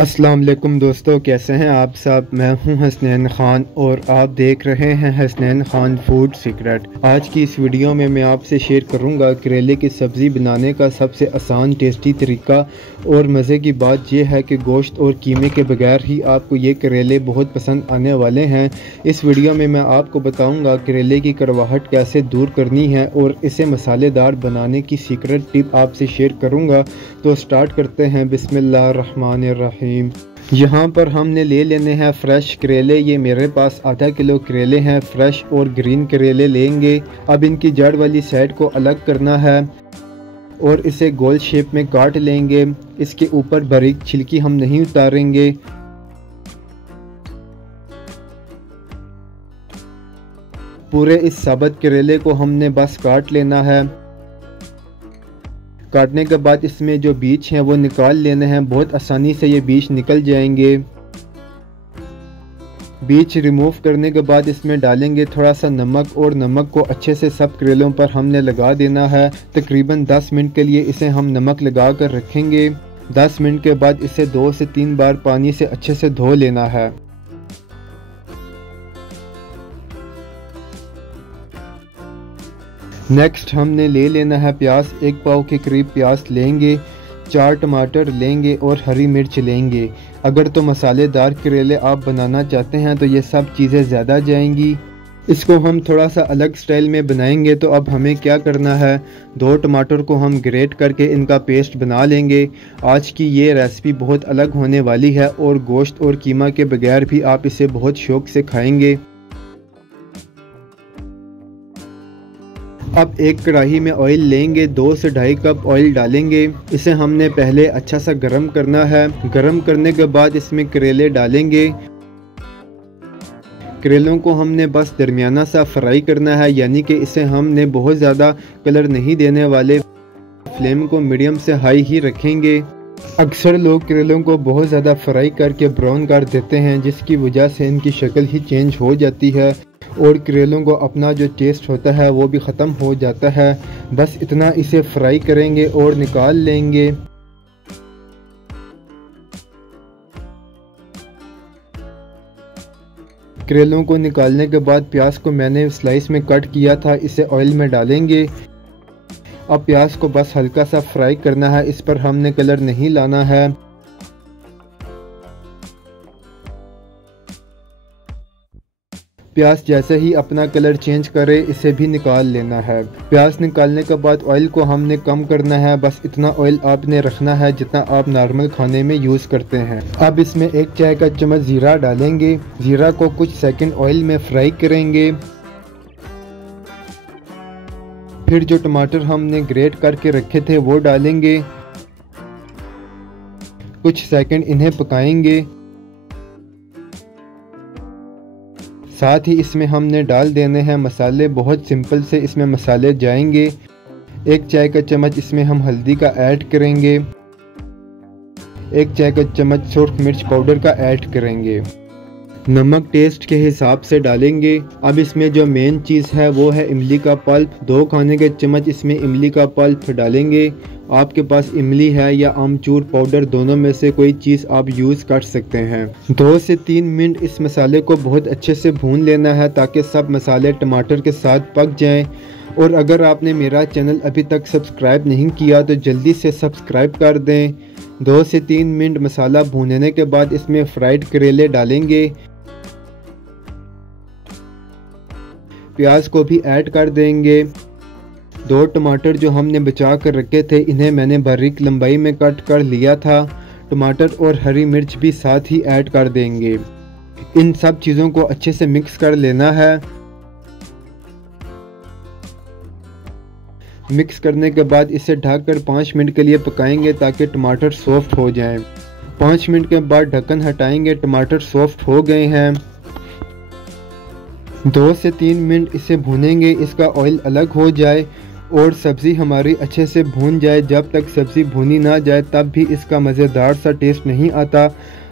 अस्सलाम वालेकुम दोस्तों, कैसे हैं आप सब। मैं हूं हसनैन ख़ान और आप देख रहे हैं हसनैन ख़ान फूड सीक्रेट। आज की इस वीडियो में मैं आपसे शेयर करूंगा करेले की सब्ज़ी बनाने का सबसे आसान टेस्टी तरीका। और मज़े की बात यह है कि गोश्त और कीमे के बगैर ही आपको ये करेले बहुत पसंद आने वाले हैं। इस वीडियो में मैं आपको बताऊँगा करेले की कड़वाहट कैसे दूर करनी है और इसे मसालेदार बनाने की सीक्रेट टिप आपसे शेयर करूँगा। तो स्टार्ट करते हैं। बिस्मिल्लाहिर्रहमानिर्रहीम। यहाँ पर हमने ले लेने हैं फ्रेश करेले। ये मेरे पास आधा किलो करेले हैं, फ्रेश और ग्रीन करेले लेंगे। अब इनकी जड़ वाली साइड को अलग करना है और इसे गोल शेप में काट लेंगे। इसके ऊपर बारीक छिलकी हम नहीं उतारेंगे। पूरे इस साबुत करेले को हमने बस काट लेना है। काटने के बाद इसमें जो बीज हैं वो निकाल लेने हैं। बहुत आसानी से ये बीज निकल जाएंगे। बीज रिमूव करने के बाद इसमें डालेंगे थोड़ा सा नमक और नमक को अच्छे से सब करेलों पर हमने लगा देना है। तकरीबन 10 मिनट के लिए इसे हम नमक लगा कर रखेंगे। 10 मिनट के बाद इसे 2 से 3 बार पानी से अच्छे से धो लेना है। नेक्स्ट हमने ले लेना है प्याज। 1 पाव के करीब प्याज लेंगे, 4 टमाटर लेंगे और हरी मिर्च लेंगे। अगर तो मसालेदार करेले आप बनाना चाहते हैं तो ये सब चीज़ें ज़्यादा जाएंगी। इसको हम थोड़ा सा अलग स्टाइल में बनाएंगे। तो अब हमें क्या करना है, 2 टमाटर को हम ग्रेट करके इनका पेस्ट बना लेंगे। आज की ये रेसिपी बहुत अलग होने वाली है और गोश्त और कीमा के बगैर भी आप इसे बहुत शौक से खाएंगे। अब एक कढ़ाई में ऑयल लेंगे, 2 से 2.5 कप ऑयल डालेंगे। इसे हमने पहले अच्छा सा गरम करना है। गरम करने के बाद इसमें करेले डालेंगे। करेलों को हमने बस दरमियाना सा फ्राई करना है, यानी कि इसे हमने बहुत ज़्यादा कलर नहीं देने वाले। फ्लेम को मीडियम से हाई ही रखेंगे। अक्सर लोग करेलों को बहुत ज़्यादा फ्राई करके ब्राउन कर देते हैं, जिसकी वजह से इनकी शक्ल ही चेंज हो जाती है और करेलों को अपना जो टेस्ट होता है वो भी ख़त्म हो जाता है। बस इतना इसे फ्राई करेंगे और निकाल लेंगे। करेलों को निकालने के बाद प्याज को मैंने स्लाइस में कट किया था, इसे ऑयल में डालेंगे। अब प्याज को बस हल्का सा फ्राई करना है, इस पर हमने कलर नहीं लाना है। प्याज जैसे ही अपना कलर चेंज करे इसे भी निकाल लेना है। प्याज निकालने के बाद ऑयल को हमने कम करना है। बस इतना ऑयल आपने रखना है जितना आप नॉर्मल खाने में यूज़ करते हैं। अब इसमें 1 चाय का चम्मच ज़ीरा डालेंगे। ज़ीरा को कुछ सेकंड ऑयल में फ्राई करेंगे। फिर जो टमाटर हमने ग्रेट करके रखे थे वो डालेंगे। कुछ सेकंड इन्हें पकाएंगे। साथ ही इसमें हमने डाल देने हैं मसाले। बहुत सिंपल से इसमें मसाले जाएंगे। 1 चाय का चम्मच इसमें हम हल्दी का ऐड करेंगे। 1 चाय का चम्मच सुर्ख मिर्च पाउडर का ऐड करेंगे। नमक टेस्ट के हिसाब से डालेंगे। अब इसमें जो मेन चीज़ है वो है इमली का पल्प। 2 खाने के चम्मच इसमें इमली का पल्प डालेंगे। आपके पास इमली है या आमचूर पाउडर, दोनों में से कोई चीज़ आप यूज़ कर सकते हैं। 2 से 3 मिनट इस मसाले को बहुत अच्छे से भून लेना है ताकि सब मसाले टमाटर के साथ पक जाएं। और अगर आपने मेरा चैनल अभी तक सब्सक्राइब नहीं किया तो जल्दी से सब्सक्राइब कर दें। 2 से 3 मिनट मसाला भूनने के बाद इसमें फ्राइड करेले डालेंगे। प्याज को भी ऐड कर देंगे। 2 टमाटर जो हमने बचा कर रखे थे इन्हें मैंने बारीक लंबाई में कट कर लिया था। टमाटर और हरी मिर्च भी साथ ही ऐड कर देंगे। इन सब चीज़ों को अच्छे से मिक्स कर लेना है। मिक्स करने के बाद इसे ढककर 5 मिनट के लिए पकाएंगे ताकि टमाटर सॉफ्ट हो जाएं। 5 मिनट के बाद ढक्कन हटाएंगे। टमाटर सॉफ्ट हो गए हैं। 2 से 3 मिनट इसे भूनेंगे, इसका ऑयल अलग हो जाए और सब्ज़ी हमारी अच्छे से भून जाए। जब तक सब्ज़ी भुनी ना जाए तब भी इसका मज़ेदार सा टेस्ट नहीं आता।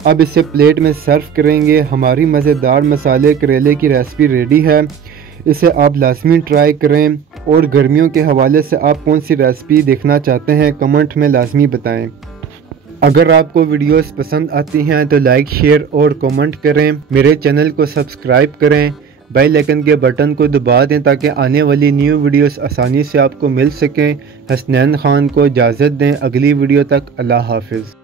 अब इसे प्लेट में सर्व करेंगे। हमारी मज़ेदार मसाले करेले की रेसिपी रेडी है। इसे आप लाजमी ट्राई करें। और गर्मियों के हवाले से आप कौन सी रेसिपी देखना चाहते हैं कमेंट में लाजमी बताएं। अगर आपको वीडियोस पसंद आती हैं तो लाइक, शेयर और कमेंट करें। मेरे चैनल को सब्सक्राइब करें, बेल आइकन के बटन को दबा दें ताकि आने वाली न्यू वीडियोस आसानी से आपको मिल सकें। हसनैन खान को इजाज़त दें, अगली वीडियो तक अल्लाह हाफिज़।